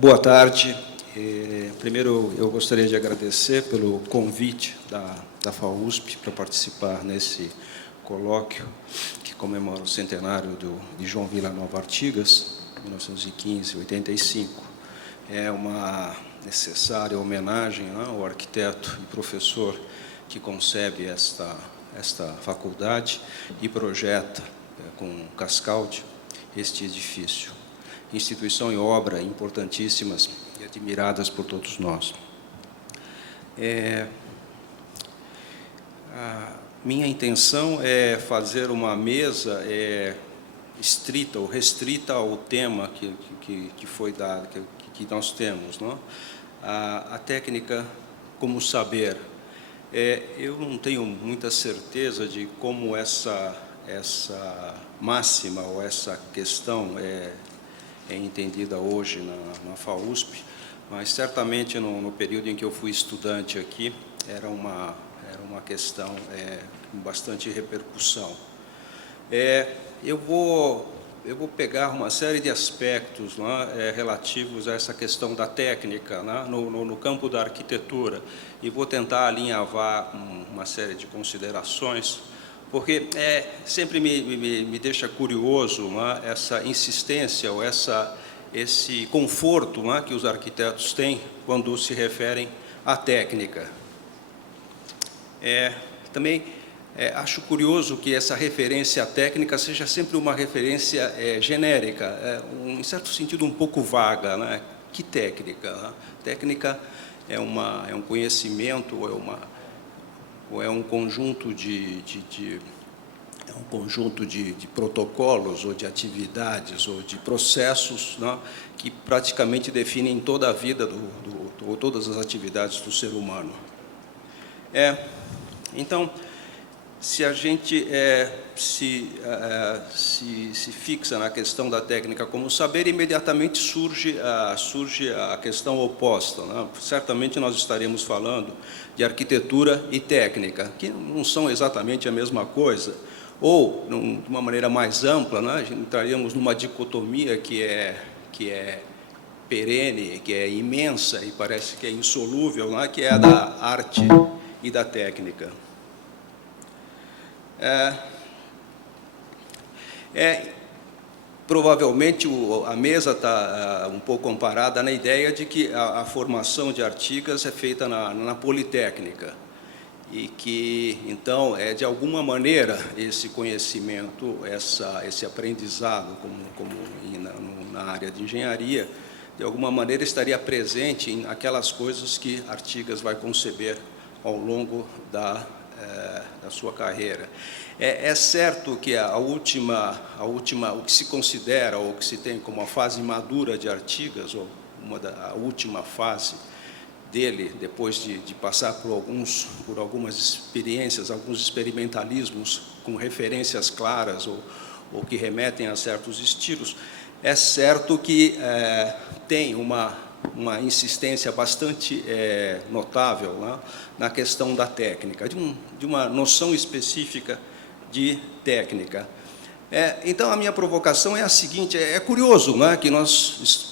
Boa tarde. Primeiro, eu gostaria de agradecer pelo convite da FAUSP para participar nesse colóquio que comemora o centenário de João Vila-Nova Artigas, 1915-85. É uma necessária homenagem ao arquiteto e professor que concebe esta faculdade e projeta com Cascaldi este edifício. Instituição e obra importantíssimas e admiradas por todos nós. A minha intenção é fazer uma mesa estrita ou restrita ao tema que foi dado, que nós temos, não? A técnica como saber. Eu não tenho muita certeza de como essa máxima ou essa questão é entendida hoje na FAUSP, mas certamente no período em que eu fui estudante aqui, era uma questão com bastante repercussão. Eu vou pegar uma série de aspectos relativos a essa questão da técnica no campo da arquitetura e vou tentar alinhavar uma série de considerações, porque sempre me deixa curioso essa insistência ou esse conforto que os arquitetos têm quando se referem à técnica. Também acho curioso que essa referência à técnica seja sempre uma referência genérica, em certo sentido um pouco vaga, né? Que técnica? Técnica é um conhecimento, ou é um conjunto de protocolos, ou de atividades, ou de processos, né, que praticamente definem toda a vida, ou todas as atividades do ser humano. Então, se a gente se fixa na questão da técnica como saber, imediatamente surge a questão oposta, né? Certamente nós estaremos falando de arquitetura e técnica, que não são exatamente a mesma coisa, ou, de uma maneira mais ampla, né, entraríamos numa dicotomia que é perene, que é imensa e parece que é insolúvel, né, que é a da arte e da técnica. Provavelmente a mesa está um pouco amparada na ideia de que a formação de Artigas é feita na Politécnica e que, então, de alguma maneira, esse conhecimento, esse aprendizado, como na área de engenharia, de alguma maneira estaria presente em aquelas coisas que Artigas vai conceber ao longo da sua carreira. É certo que o que se considera, ou que se tem como a fase madura de Artigas, ou a última fase dele, depois de passar por algumas experiências, alguns experimentalismos com referências claras, ou que remetem a certos estilos, é certo que tem uma insistência bastante notável, né, na questão da técnica, de uma noção específica de técnica. Então, a minha provocação é a seguinte: é curioso, né, que nós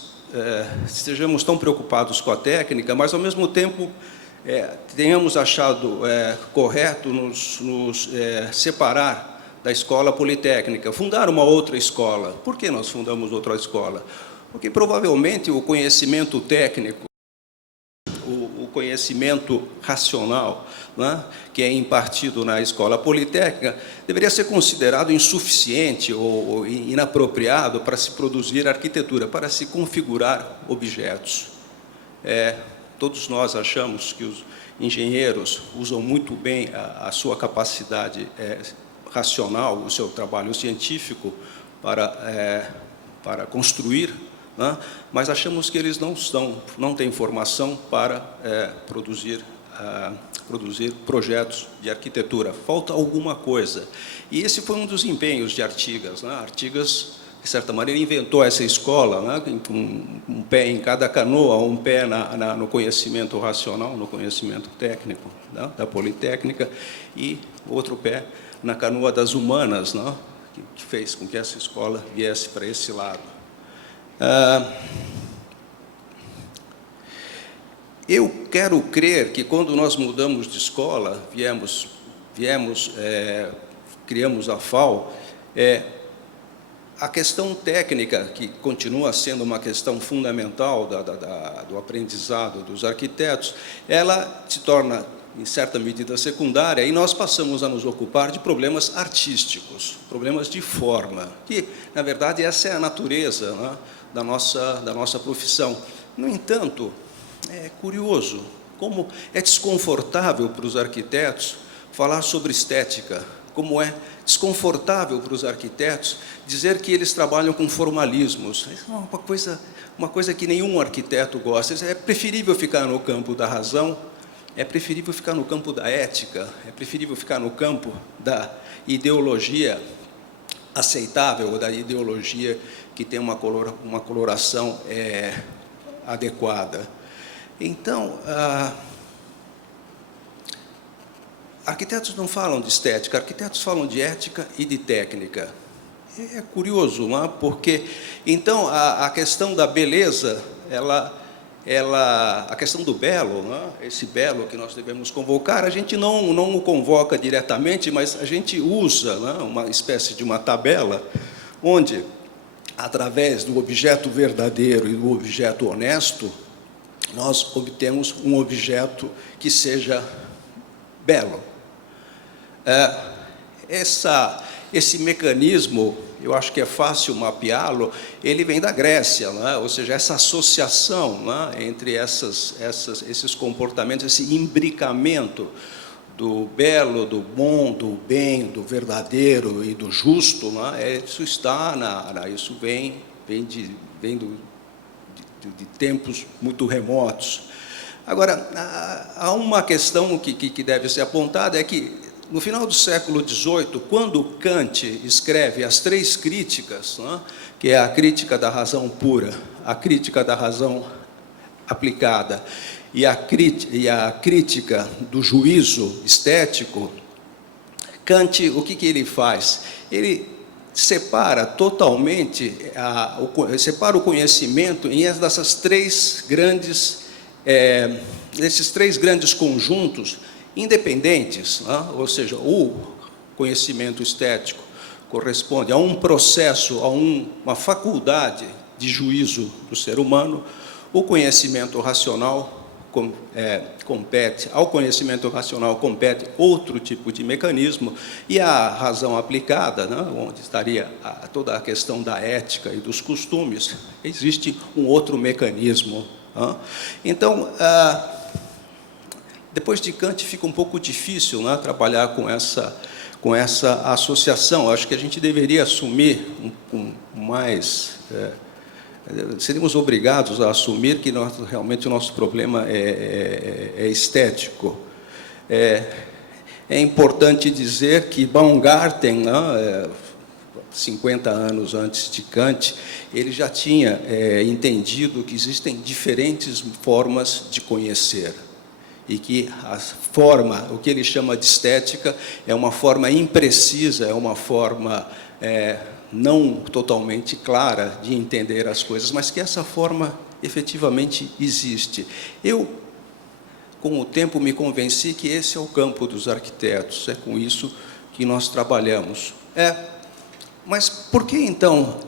estejamos tão preocupados com a técnica, mas, ao mesmo tempo, tenhamos achado correto nos separar da escola politécnica, fundar uma outra escola. Por que nós fundamos outra escola? Porque, provavelmente, o conhecimento técnico, o conhecimento racional, né, que é impartido na escola politécnica, deveria ser considerado insuficiente ou inapropriado para se produzir arquitetura, para se configurar objetos. Todos nós achamos que os engenheiros usam muito bem a sua capacidade racional, o seu trabalho científico para construir, né? Mas achamos que eles não têm formação para produzir projetos de arquitetura. Falta alguma coisa. E esse foi um dos empenhos de Artigas, né? Artigas, de certa maneira, inventou essa escola, né, com um pé em cada canoa, um pé no conhecimento racional, no conhecimento técnico, né, da Politécnica, e outro pé na canoa das humanas, né, que fez com que essa escola viesse para esse lado. Eu quero crer que, quando nós mudamos de escola, criamos a FAO, a questão técnica, que continua sendo uma questão fundamental do aprendizado dos arquitetos, ela se torna, em certa medida, secundária, e nós passamos a nos ocupar de problemas artísticos, problemas de forma, que, na verdade, essa é a natureza, né, da nossa profissão. No entanto, é curioso como é desconfortável para os arquitetos falar sobre estética, como é desconfortável para os arquitetos dizer que eles trabalham com formalismos. É uma coisa que nenhum arquiteto gosta. É preferível ficar no campo da razão, é preferível ficar no campo da ética, é preferível ficar no campo da ideologia aceitável, ou da ideologia que tem uma coloração adequada. Então, arquitetos não falam de estética, arquitetos falam de ética e de técnica. É curioso, não é? Porque, então, a questão da beleza, a questão do belo, não é? Esse belo que nós devemos convocar, a gente não o convoca diretamente, mas a gente usa, não é? Uma espécie de uma tabela, onde, através do objeto verdadeiro e do objeto honesto, nós obtemos um objeto que seja belo. Esse mecanismo, eu acho que é fácil mapeá-lo, ele vem da Grécia, né? Ou seja, essa associação, né, entre esses comportamentos, esse imbricamento do belo, do bom, do bem, do verdadeiro e do justo, né? Isso vem de tempos muito remotos. Agora, há uma questão que deve ser apontada, é que, no final do século XVIII, quando Kant escreve as 3 críticas, né, que é a crítica da razão pura, a crítica da razão aplicada e a crítica do juízo estético, Kant, o que ele faz? Ele separa totalmente, separa o conhecimento em esses 3 grandes conjuntos independentes, né? Ou seja, o conhecimento estético corresponde a um processo, a uma faculdade de juízo do ser humano. O conhecimento racional compete, ao conhecimento racional compete outro tipo de mecanismo, e a razão aplicada, né, onde estaria toda a questão da ética e dos costumes, existe um outro mecanismo. Né? Então, depois de Kant, fica um pouco difícil, né, trabalhar com essa associação. Acho que a gente deveria assumir seríamos obrigados a assumir que realmente o nosso problema é estético. É importante dizer que Baumgarten, né, 50 anos antes de Kant, ele já tinha entendido que existem diferentes formas de conhecer, e que o que ele chama de estética, é uma forma imprecisa, é uma forma não totalmente clara de entender as coisas, mas que essa forma efetivamente existe. Eu, com o tempo, me convenci que esse é o campo dos arquitetos, é com isso que nós trabalhamos. Mas por que, então,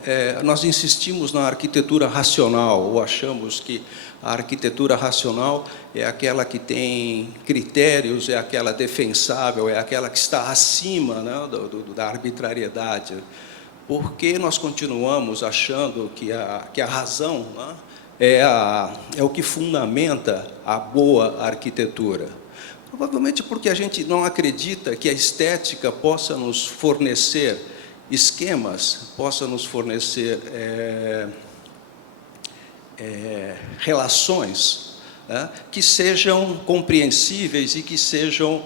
nós insistimos na arquitetura racional, ou achamos que a arquitetura racional é aquela que tem critérios, é aquela defensável, é aquela que está acima, né, da arbitrariedade? Por que nós continuamos achando que a razão, né, é o que fundamenta a boa arquitetura? Provavelmente porque a gente não acredita que a estética possa nos fornecer esquemas, possa nos fornecer relações, né, que sejam compreensíveis e que sejam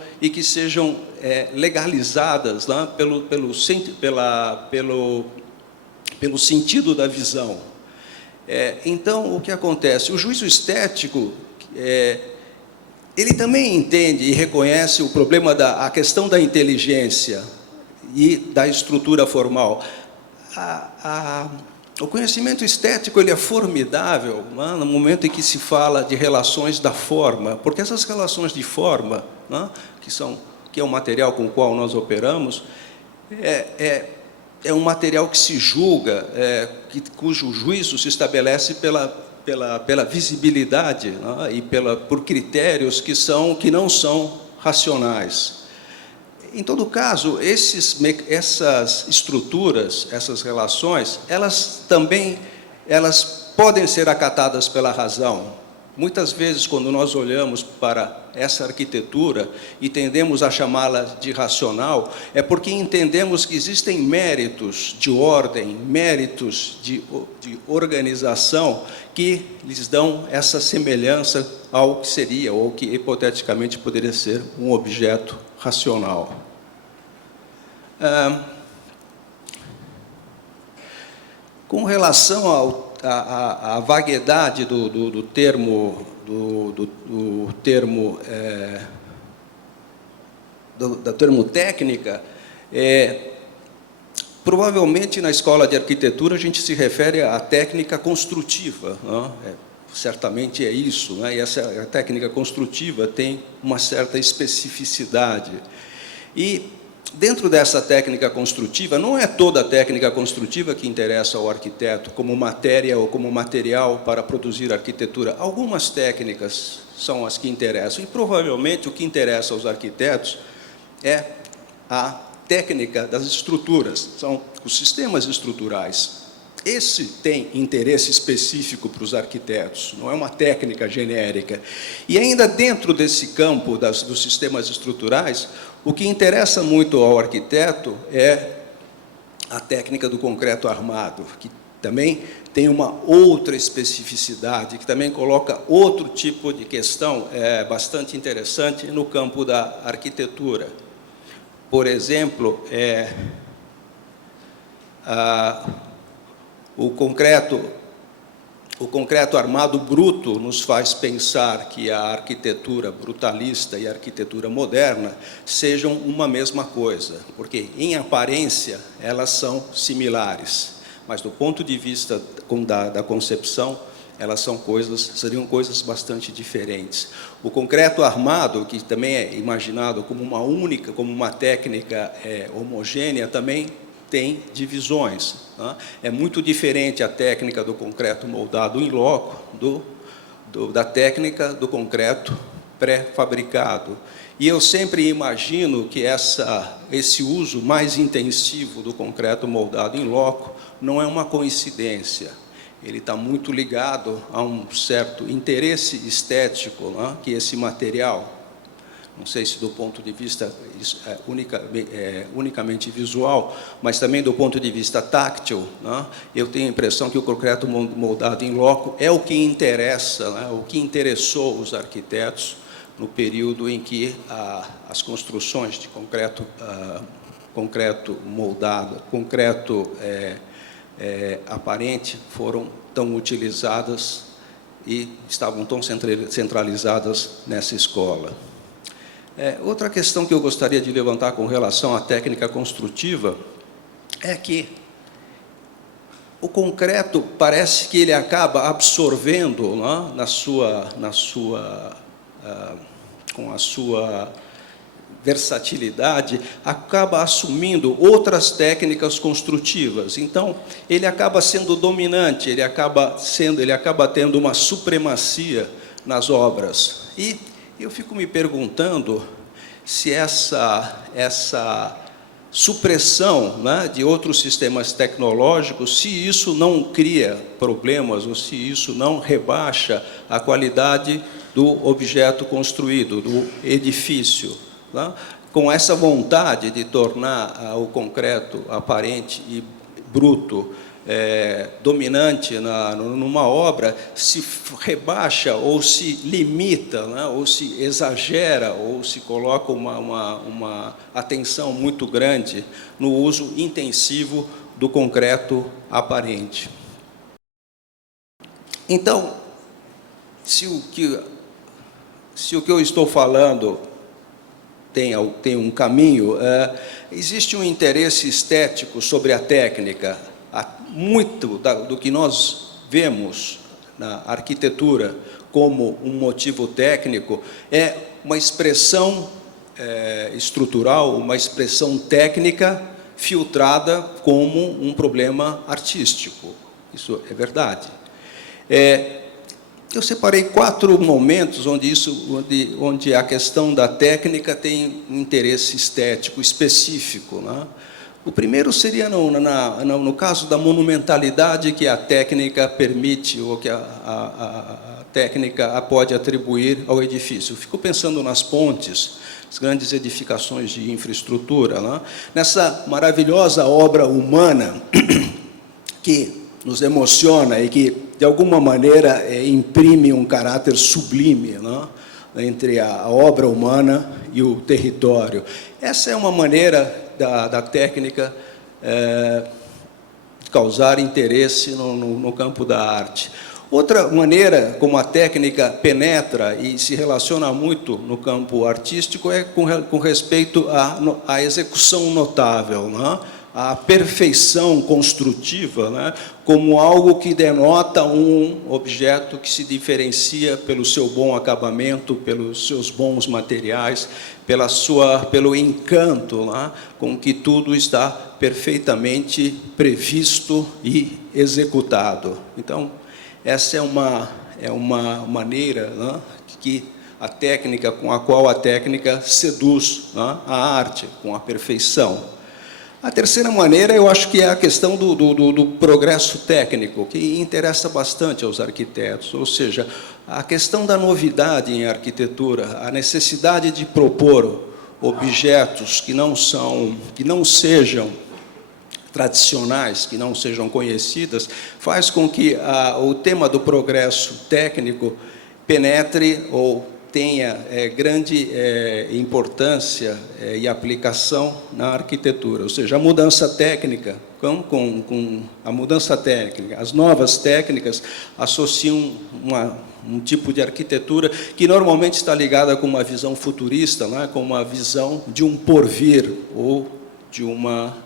legalizadas, né, pelo sentido da visão. Então, o que acontece? O juízo estético, ele também entende e reconhece o problema a questão da inteligência e da estrutura formal. O conhecimento estético ele é formidável, né, no momento em que se fala de relações da forma, porque essas relações de forma, né, que é o material com o qual nós operamos, é um material que se julga, cujo juízo se estabelece pela visibilidade, né, e por critérios que não são racionais. Em todo caso, essas estruturas, essas relações, elas podem ser acatadas pela razão. Muitas vezes, quando nós olhamos para essa arquitetura e tendemos a chamá-la de racional, é porque entendemos que existem méritos de ordem, méritos de organização, que lhes dão essa semelhança ao que seria, ou que hipoteticamente poderia ser um objeto racional. Com relação à vaguedade do termo técnica, provavelmente na escola de arquitetura a gente se refere à técnica construtiva, não? Certamente é isso, né? E essa técnica construtiva tem uma certa especificidade. E dentro dessa técnica construtiva, não é toda a técnica construtiva que interessa ao arquiteto como matéria ou como material para produzir arquitetura. Algumas técnicas são as que interessam, e provavelmente o que interessa aos arquitetos é a técnica das estruturas, são os sistemas estruturais. Esse tem interesse específico para os arquitetos, não é uma técnica genérica. E ainda dentro desse campo dos sistemas estruturais, o que interessa muito ao arquiteto é a técnica do concreto armado, que também tem uma outra especificidade, que também coloca outro tipo de questão bastante interessante no campo da arquitetura. Por exemplo, o concreto armado bruto nos faz pensar que a arquitetura brutalista e a arquitetura moderna sejam uma mesma coisa, porque, em aparência, elas são similares, mas, do ponto de vista da concepção, elas seriam coisas bastante diferentes. O concreto armado, que também é imaginado como uma técnica homogênea, também tem divisões, né? É muito diferente a técnica do concreto moldado em loco da técnica do concreto pré-fabricado. E eu sempre imagino que esse uso mais intensivo do concreto moldado em loco não é uma coincidência. Ele está muito ligado a um certo interesse estético, né, que esse material, não sei se do ponto de vista unicamente visual, mas também do ponto de vista táctil, né, eu tenho a impressão que o concreto moldado em loco é o que interessa, né, o que interessou os arquitetos no período em que as construções de concreto moldado, concreto aparente, foram tão utilizadas e estavam tão centralizadas nessa escola. Outra questão que eu gostaria de levantar com relação à técnica construtiva é que o concreto parece que ele acaba absorvendo, né, com a sua versatilidade, acaba assumindo outras técnicas construtivas. Então, ele acaba sendo dominante, ele acaba tendo uma supremacia nas obras. E eu fico me perguntando se essa supressão, né, de outros sistemas tecnológicos, se isso não cria problemas ou se isso não rebaixa a qualidade do objeto construído, do edifício, né? Com essa vontade de tornar o concreto aparente e bruto dominante numa obra, se rebaixa ou se limita, né, ou se exagera, ou se coloca uma atenção muito grande no uso intensivo do concreto aparente. Então, se o que eu estou falando tem um caminho, existe um interesse estético sobre a técnica. muito do que nós vemos na arquitetura como um motivo técnico é uma expressão estrutural, uma expressão técnica filtrada como um problema artístico. Isso é verdade. Eu separei 4 momentos onde a questão da técnica tem um interesse estético específico, né? O primeiro seria no caso da monumentalidade que a técnica permite, ou que a técnica pode atribuir ao edifício. Eu fico pensando nas pontes, as grandes edificações de infraestrutura, né? Nessa maravilhosa obra humana que nos emociona e que, de alguma maneira, imprime um caráter sublime, né, entre a obra humana e o território. Essa é uma maneira da técnica causar interesse no campo da arte. Outra maneira como a técnica penetra e se relaciona muito no campo artístico é com respeito à execução notável, né? A perfeição construtiva, né, como algo que denota um objeto que se diferencia pelo seu bom acabamento, pelos seus bons materiais, pelo encanto, né, com que tudo está perfeitamente previsto e executado. Então, essa é uma maneira, né, que com a qual a técnica seduz, né, a arte, com a perfeição. A terceira maneira, eu acho que é a questão do progresso técnico, que interessa bastante aos arquitetos, ou seja, a questão da novidade em arquitetura, a necessidade de propor objetos que não sejam tradicionais, que não sejam conhecidas, faz com que o tema do progresso técnico penetre ou tenha grande importância e aplicação na arquitetura, ou seja, a mudança técnica, com a mudança técnica, as novas técnicas associam um tipo de arquitetura que normalmente está ligada com uma visão futurista, né, com uma visão de um porvir ou de uma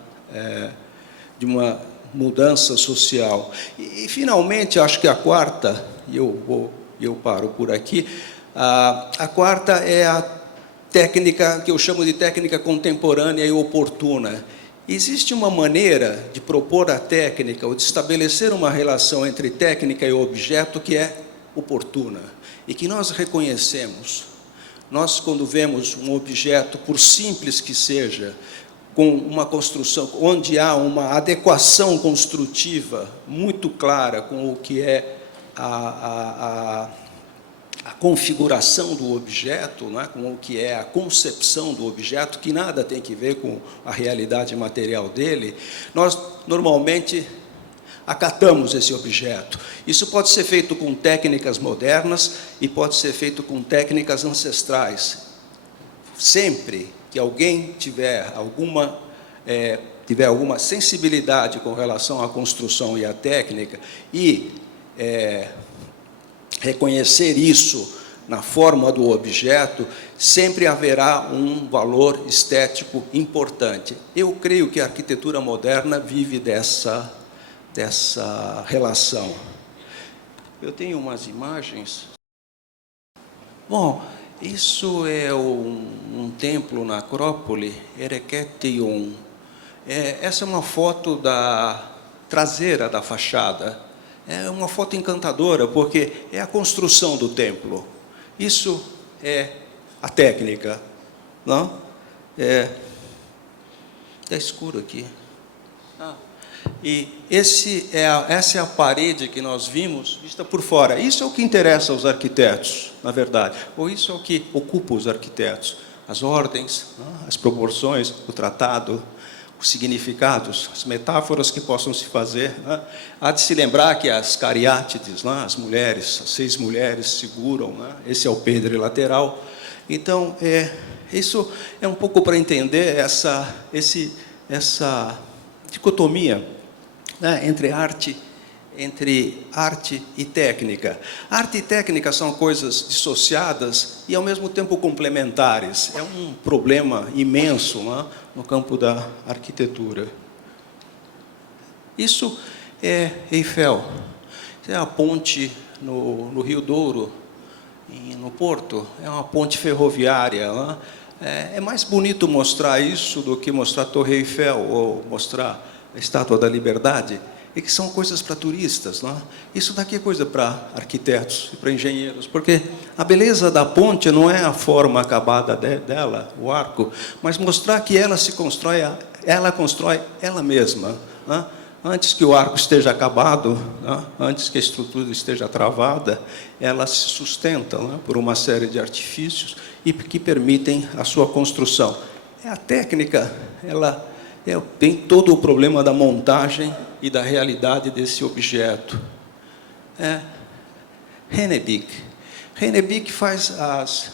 mudança social. E finalmente, acho que a quarta, e eu paro por aqui. A quarta é a técnica que eu chamo de técnica contemporânea e oportuna. Existe uma maneira de propor a técnica ou de estabelecer uma relação entre técnica e objeto que é oportuna e que nós reconhecemos. Nós, quando vemos um objeto, por simples que seja, com uma construção, onde há uma adequação construtiva muito clara com o que é a configuração do objeto, né, com o que é a concepção do objeto, que nada tem que ver com a realidade material dele, nós normalmente acatamos esse objeto. Isso pode ser feito com técnicas modernas e pode ser feito com técnicas ancestrais. Sempre que alguém tiver alguma sensibilidade com relação à construção e à técnica e reconhecer isso na forma do objeto, sempre haverá um valor estético importante. Eu creio que a arquitetura moderna vive dessa relação. Eu tenho umas imagens. Bom, isso é um templo na Acrópole, Erechtheion. Essa é uma foto da traseira da fachada. É uma foto encantadora, porque é a construção do templo. Isso é a técnica. Não? Está escuro aqui. E essa é a parede que nós vimos, vista por fora. Isso é o que interessa aos arquitetos, na verdade. Ou isso é o que ocupa os arquitetos. As ordens, as proporções, o tratado, os significados, as metáforas que possam se fazer. Né? Há de se lembrar que as cariátides, né? As mulheres, as 6 mulheres seguram, né? Esse é o pedre-lateral. Então, isso é um pouco para entender essa dicotomia, né? entre arte e técnica. Arte e técnica são coisas dissociadas e, ao mesmo tempo, complementares. É um problema imenso, né, no campo da arquitetura. Isso É Eiffel. É a ponte no Rio Douro, no Porto, é uma ponte ferroviária. Né? É mais bonito mostrar isso do que mostrar a Torre Eiffel ou mostrar a Estátua da Liberdade, e que são coisas para turistas. Não é? Isso daqui é coisa para arquitetos e para engenheiros, porque a beleza da ponte não é a forma acabada dela, o arco, mas mostrar que ela constrói ela mesma. Não é? Antes que o arco esteja acabado, né? Antes que a estrutura esteja travada, ela se sustenta, né? Por uma série de artifícios e que permitem a sua construção. A técnica, ela tem todo o problema da montagem e da realidade desse objeto. Rennebiek. Rennebiek faz as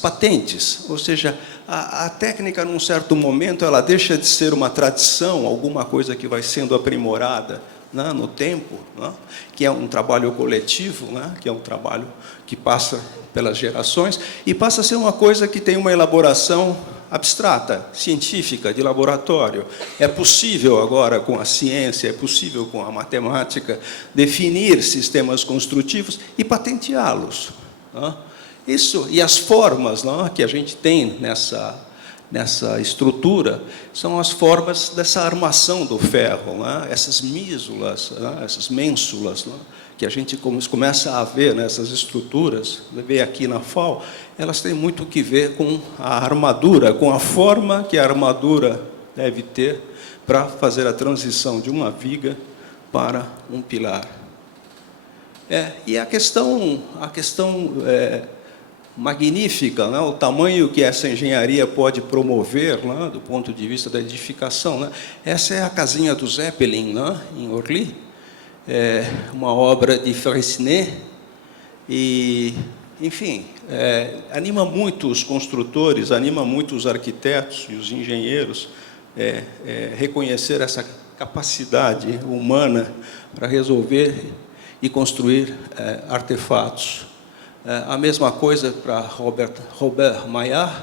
patentes, ou seja, a técnica, num certo momento, ela deixa de ser uma tradição, alguma coisa que vai sendo aprimorada, né, no tempo, né, que é um trabalho coletivo, né, que é um trabalho que passa pelas gerações, e passa a ser uma coisa que tem uma elaboração abstrata, científica, de laboratório. É possível agora, com a ciência, é possível com a matemática, definir sistemas construtivos e patenteá-los. Né? Isso, e as formas, não, que a gente tem nessa estrutura são as formas dessa armação do ferro, né? Essas mísulas, né? Essas mênsulas, né? Que a gente começa a ver nessas estruturas, ver aqui na FAO, elas têm muito que ver com a armadura, com a forma que a armadura deve ter para fazer a transição de uma viga para um pilar. E a questão magnífica, né? O tamanho que essa engenharia pode promover, né? Do ponto de vista da edificação. Né? Essa é a casinha do Zeppelin, né? Em Orly, uma obra de Freycinet, e, enfim, anima muito os construtores, anima muito os arquitetos e os engenheiros reconhecer essa capacidade humana para resolver e construir artefatos. A mesma coisa para Robert Maillard,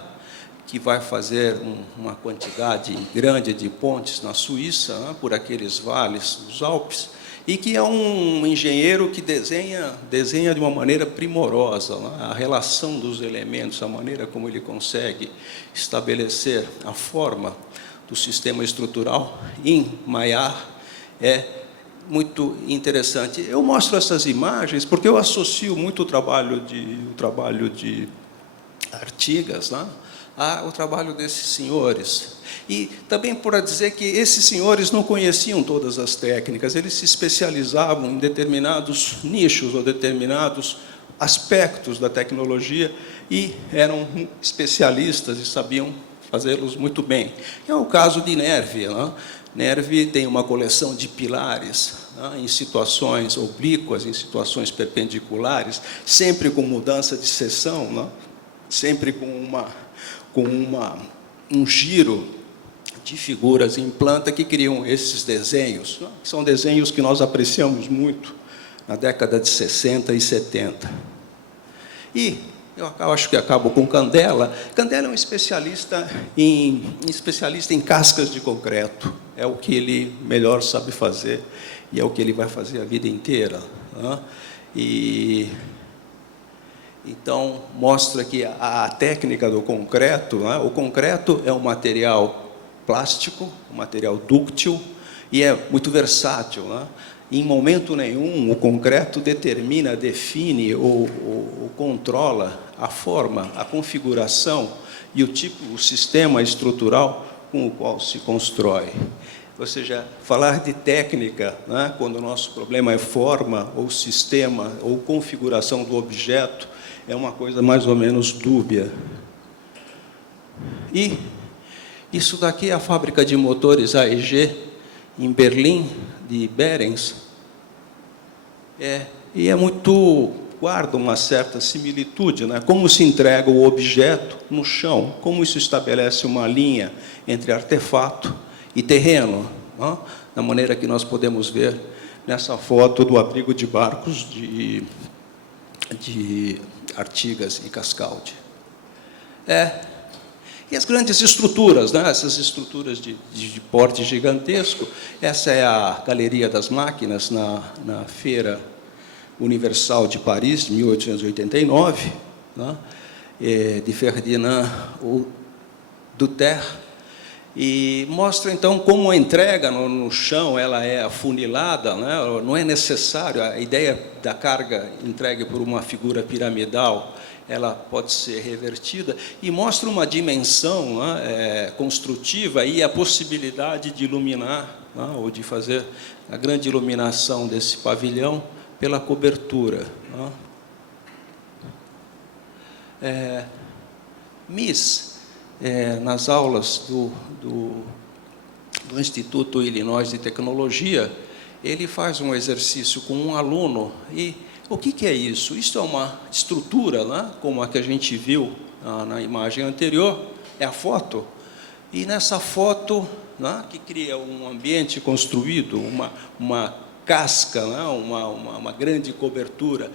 que vai fazer uma quantidade grande de pontes na Suíça, né, por aqueles vales dos Alpes, e que é um engenheiro que desenha de uma maneira primorosa, né, a relação dos elementos, a maneira como ele consegue estabelecer a forma do sistema estrutural em Maillard é muito interessante. Eu mostro essas imagens porque eu associo muito o trabalho de Artigas, né, ao trabalho desses senhores. E também por dizer que esses senhores não conheciam todas as técnicas, eles se especializavam em determinados nichos ou determinados aspectos da tecnologia e eram especialistas e sabiam fazê-los muito bem. É o caso de Nervi, né? Nervi tem uma coleção de pilares, né, em situações oblíquas, em situações perpendiculares, sempre com mudança de seção, né, sempre com um giro de figuras em planta que criam esses desenhos, né, que são desenhos que nós apreciamos muito na década de 60 e 70. E eu acho que acabo com Candela. Candela é um especialista em cascas de concreto. É o que ele melhor sabe fazer e é o que ele vai fazer a vida inteira. Né? E então mostra que a técnica do concreto, né? O concreto é um material plástico, um material dúctil e é muito versátil. Né? Em momento nenhum, o concreto determina, define ou controla a forma, a configuração e o sistema estrutural com o qual se constrói. Ou seja, falar de técnica, né, quando o nosso problema é forma, ou sistema, ou configuração do objeto, é uma coisa mais ou menos dúbia. E isso daqui é a fábrica de motores AEG, em Berlim, de Behrens, e guarda uma certa similitude, né? Como se entrega o objeto no chão, como isso estabelece uma linha entre artefato e terreno, né? Da maneira que nós podemos ver nessa foto do abrigo de barcos de Artigas e Cascaldi. E as grandes estruturas, né? Essas estruturas de porte gigantesco. Essa é a Galeria das Máquinas, na Feira Universal de Paris, de 1889, né? De Ferdinand Duterre, e mostra, então, como a entrega no chão ela é afunilada, né? Não é necessário, a ideia da carga entregue por uma figura piramidal, ela pode ser revertida, e mostra uma dimensão, né, construtiva e a possibilidade de iluminar, né, ou de fazer a grande iluminação desse pavilhão pela cobertura, né. Mies, nas aulas do Instituto Illinois de Tecnologia, ele faz um exercício com um aluno. E o que é isso? Isso é uma estrutura, né, como a que a gente viu na imagem anterior, é a foto. E nessa foto, né, que cria um ambiente construído, uma casca, né, uma grande cobertura,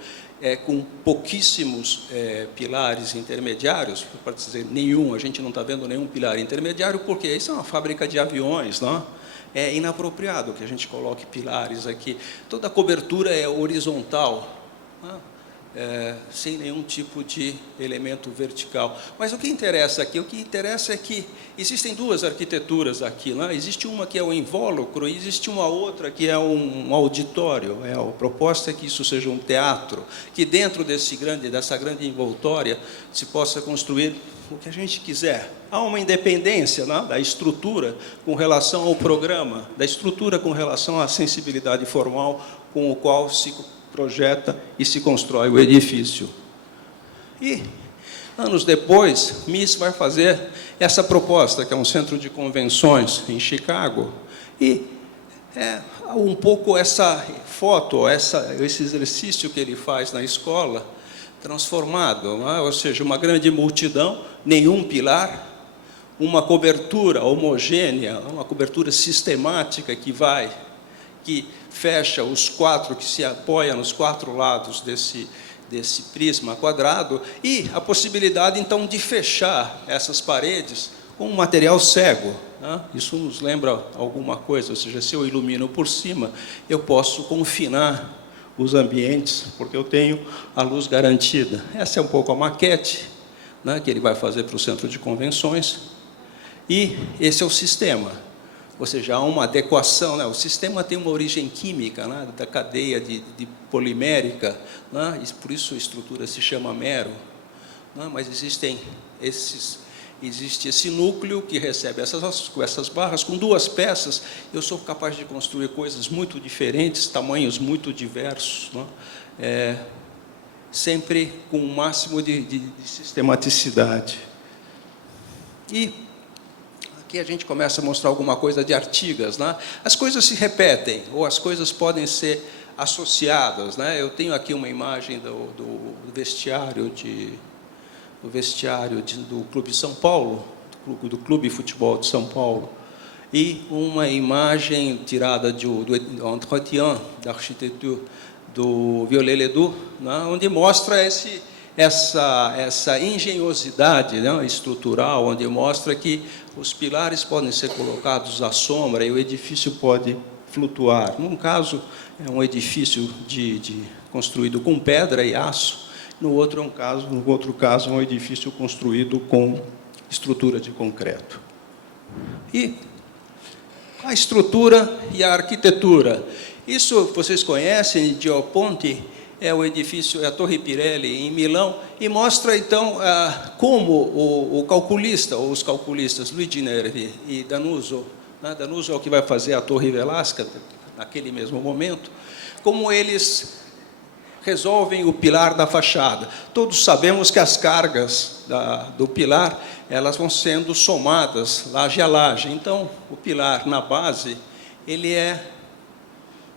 com pouquíssimos pilares intermediários, para dizer nenhum, a gente não está vendo nenhum pilar intermediário, porque isso é uma fábrica de aviões, não? É inapropriado que a gente coloque pilares aqui. Toda a cobertura é horizontal, sem nenhum tipo de elemento vertical. Mas o que interessa aqui? O que interessa é que existem duas arquiteturas aqui, né? Existe uma que é o invólucro e existe uma outra que é um auditório. A proposta é que isso seja um teatro, que dentro dessa grande envoltória se possa construir o que a gente quiser. Há uma independência, né, da estrutura com relação ao programa, da estrutura com relação à sensibilidade formal com o qual se projeta e se constrói o edifício. E, anos depois, Mies vai fazer essa proposta, que é um centro de convenções em Chicago, e um pouco essa foto, esse exercício que ele faz na escola, transformado, né? Ou seja, uma grande multidão, nenhum pilar, uma cobertura homogênea, uma cobertura sistemática que fecha os quatro, que se apoia nos quatro lados desse prisma quadrado, e a possibilidade, então, de fechar essas paredes com um material cego, né? Isso nos lembra alguma coisa, ou seja, se eu ilumino por cima, eu posso confinar os ambientes, porque eu tenho a luz garantida. Essa é um pouco a maquete, né, que ele vai fazer para o centro de convenções, e esse é o sistema. Ou seja, há uma adequação, né? O sistema tem uma origem química, né, da cadeia de polimérica, né, e por isso a estrutura se chama mero, né, mas existe esse núcleo que recebe essas barras. Com duas peças, eu sou capaz de construir coisas muito diferentes, tamanhos muito diversos, né, sempre com o máximo de sistematicidade. E aqui a gente começa a mostrar alguma coisa de Artigas, né? As coisas se repetem, ou as coisas podem ser associadas, né? Eu tenho aqui uma imagem do vestiário do Clube São Paulo, do Clube de Futebol de São Paulo, e uma imagem tirada do Entretien d'Architecture do Viollet-le-Duc, né? Onde mostra essa engenhosidade, né, estrutural, onde mostra que os pilares podem ser colocados à sombra e o edifício pode flutuar. Num caso, é um edifício construído com pedra e aço, no outro caso, é um edifício construído com estrutura de concreto. E a estrutura e a arquitetura. Isso vocês conhecem, Geoponte, é o edifício, é a Torre Pirelli, em Milão, e mostra, então, como o calculista, ou os calculistas, Luigi Nervi e Danuso, né? Danuso é o que vai fazer a Torre Velasca, naquele mesmo momento, como eles resolvem o pilar da fachada. Todos sabemos que as cargas do pilar, elas vão sendo somadas, laje a laje. Então, o pilar, na base, ele é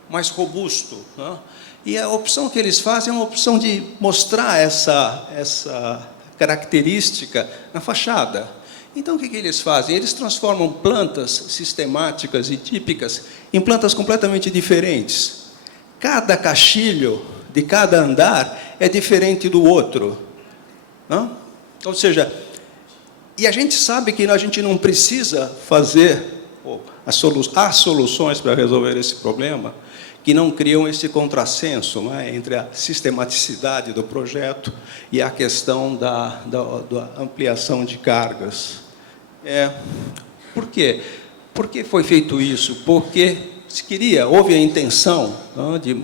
mais robusto, né? E a opção que eles fazem é uma opção de mostrar essa característica na fachada. Então, o que eles fazem? Eles transformam plantas sistemáticas e típicas em plantas completamente diferentes. Cada caixilho de cada andar é diferente do outro, não? Ou seja, E a gente sabe que a gente não precisa fazer as soluções para resolver esse problema que não criam esse contrassenso, não é, entre a sistematicidade do projeto e a questão da ampliação de cargas. Por quê? Por que foi feito isso? Porque houve a intenção, não, de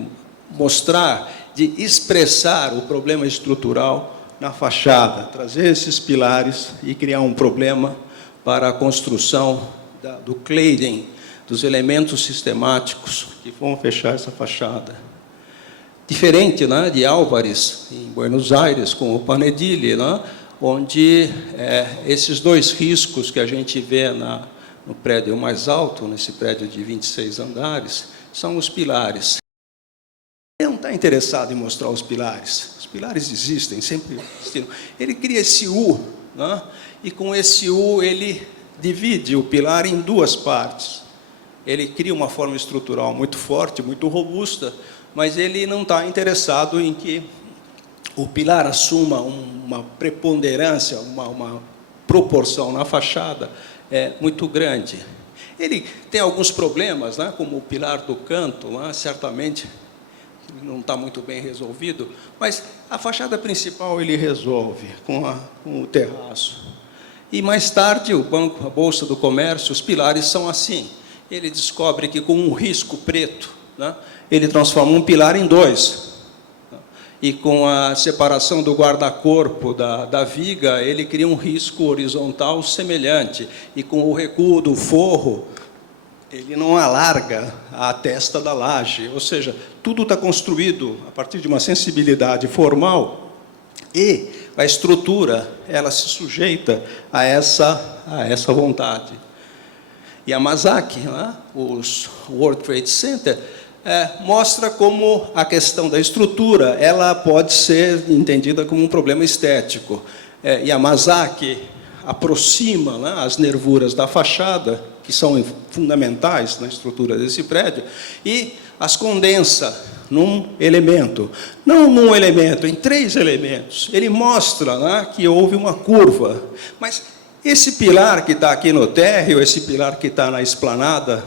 mostrar, de expressar o problema estrutural na fachada, trazer esses pilares e criar um problema para a construção do cladding, dos elementos sistemáticos que vão fechar essa fachada. Diferente, né, de Álvares, em Buenos Aires, com o Panedilli, né, onde esses dois riscos que a gente vê no prédio mais alto, nesse prédio de 26 andares, são os pilares. Ele não está interessado em mostrar os pilares. Os pilares existem, sempre existiram. Ele cria esse U, né, e com esse U ele divide o pilar em duas partes. Ele cria uma forma estrutural muito forte, muito robusta, mas ele não está interessado em que o pilar assuma uma preponderância, uma proporção na fachada muito grande. Ele tem alguns problemas, né, como o pilar do canto, né, certamente não está muito bem resolvido, mas a fachada principal ele resolve com o terraço. E mais tarde, a Bolsa do Comércio, os pilares são assim. Ele descobre que com um risco preto, né, ele transforma um pilar em dois. E com a separação do guarda-corpo da viga, ele cria um risco horizontal semelhante. E com o recuo do forro, ele não alarga a testa da laje. Ou seja, tudo está construído a partir de uma sensibilidade formal e a estrutura ela se sujeita a essa vontade. E a Yamazaki, né, o World Trade Center, mostra como a questão da estrutura ela pode ser entendida como um problema estético. E a Yamazaki aproxima, né, as nervuras da fachada, que são fundamentais na estrutura desse prédio, e as condensa num elemento. Não num elemento, em 3 elementos. Ele mostra, né, que houve uma curva. Mas esse pilar que está aqui no térreo, esse pilar que está na esplanada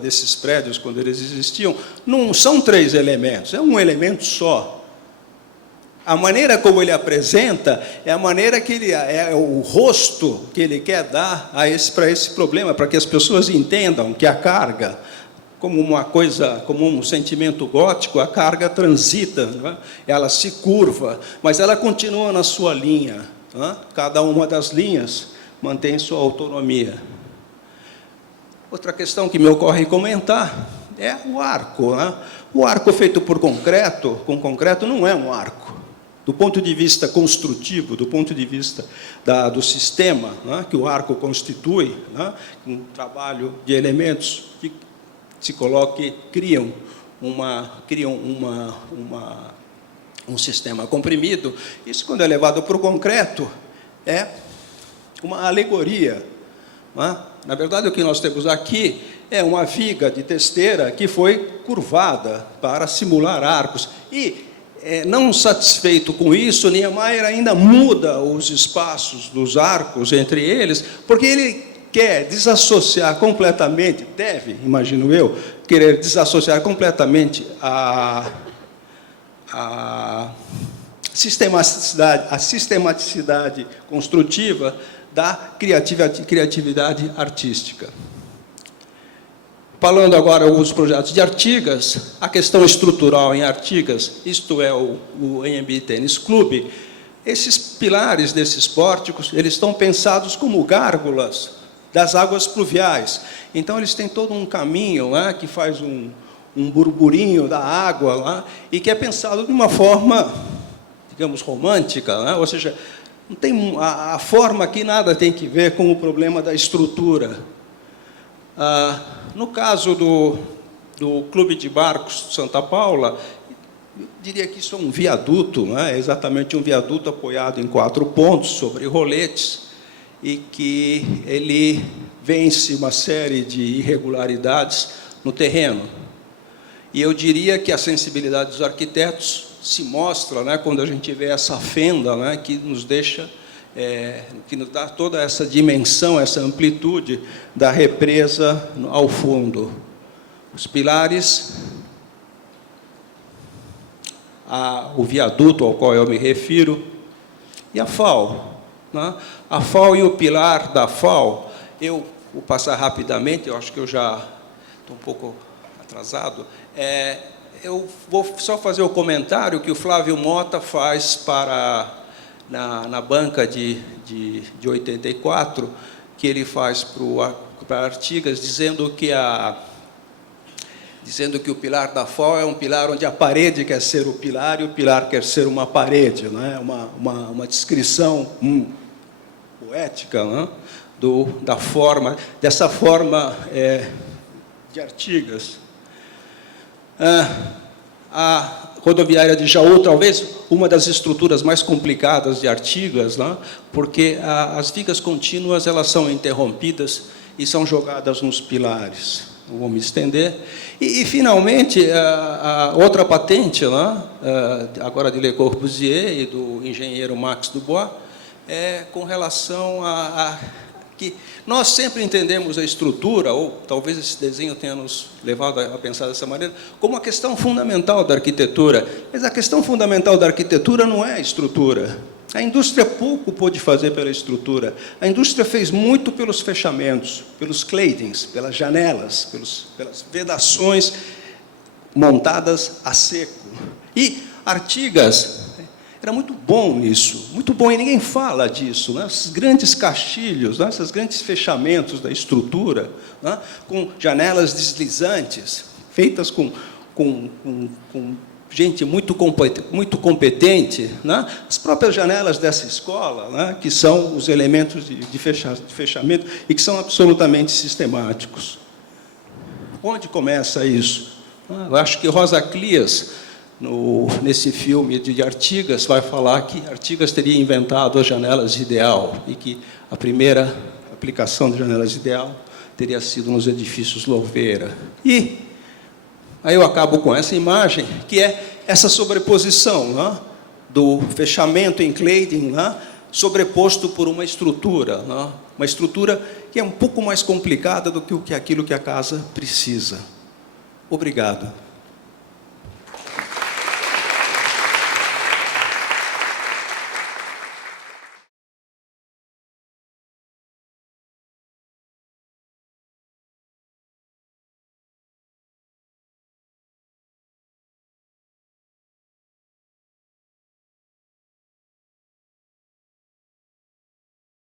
desses prédios, quando eles existiam, não são 3 elementos, é um elemento só. A maneira como ele apresenta é a maneira que o rosto que ele quer dar para esse problema, para que as pessoas entendam que a carga, como uma coisa, como um sentimento gótico, a carga transita, né? Ela se curva, mas ela continua na sua linha. Né? Cada uma das linhas mantém sua autonomia. Outra questão que me ocorre comentar é o arco. Né? O arco feito com concreto, não é um arco. Do ponto de vista construtivo, do ponto de vista do sistema, né, que o arco constitui, né, um trabalho de elementos que se colocam e criam um sistema comprimido. Isso, quando é levado para o concreto, é uma alegoria. Né? Na verdade, o que nós temos aqui é uma viga de testeira que foi curvada para simular arcos. E, não satisfeito com isso, Niemeyer ainda muda os espaços dos arcos entre eles, porque ele quer desassociar completamente, imagino eu, querer desassociar completamente a sistematicidade construtiva da criatividade artística. Falando agora dos projetos de Artigas, a questão estrutural em Artigas, isto é o AMB Tênis Clube, esses pilares desses pórticos, eles estão pensados como gárgulas das águas pluviais. Então, eles têm todo um caminho, né, que faz um burburinho da água, lá, e que é pensado de uma forma, digamos, romântica, né? Ou seja, não tem, a forma aqui nada tem que ver com o problema da estrutura. No caso do Clube de Barcos Santa Paula, eu diria que isso é um viaduto, né? É exatamente um viaduto apoiado em 4 pontos sobre roletes, e que ele vence uma série de irregularidades no terreno. E eu diria que a sensibilidade dos arquitetos se mostra, né, quando a gente vê essa fenda, né, que nos deixa que nos dá toda essa dimensão, essa amplitude da represa ao fundo. Os pilares, o viaduto ao qual eu me refiro, e a FAO. Né? A FAO e o pilar da FAO, eu vou passar rapidamente, eu acho que eu já estou um pouco atrasado. Eu vou só fazer o comentário que o Flávio Mota faz na banca de 84, que ele faz para Artigas, dizendo que o pilar da FAO é um pilar onde a parede quer ser o pilar e o pilar quer ser uma parede. Não é? Uma descrição poética, não é? Dessa forma de Artigas. A rodoviária de Jaú, talvez uma das estruturas mais complicadas de Artigas, né? Porque as vigas contínuas elas são interrompidas e são jogadas nos pilares. Não vou me estender. E finalmente, a outra patente, né? Agora de Le Corbusier e do engenheiro Max Dubois, com relação que nós sempre entendemos a estrutura, ou talvez esse desenho tenha nos levado a pensar dessa maneira, como a questão fundamental da arquitetura. Mas a questão fundamental da arquitetura não é a estrutura. A indústria pouco pôde fazer pela estrutura. A indústria fez muito pelos fechamentos, pelos claddings, pelas janelas, pelas vedações montadas a seco. E Artigas era muito bom nisso, muito bom, e ninguém fala disso. Né? Esses grandes castilhos, né? Esses grandes fechamentos da estrutura, né? Com janelas deslizantes, feitas com gente muito competente, né? As próprias janelas dessa escola, né? Que são os elementos de fechamento e que são absolutamente sistemáticos. Onde começa isso? Eu acho que Rosa Clias, nesse filme de Artigas, vai falar que Artigas teria inventado as janelas de ideal e que a primeira aplicação de janelas de ideal teria sido nos edifícios Louveira. E aí eu acabo com essa imagem, que é essa sobreposição, né, do fechamento em cladding, né, sobreposto por uma estrutura que é um pouco mais complicada do que aquilo que a casa precisa. Obrigado.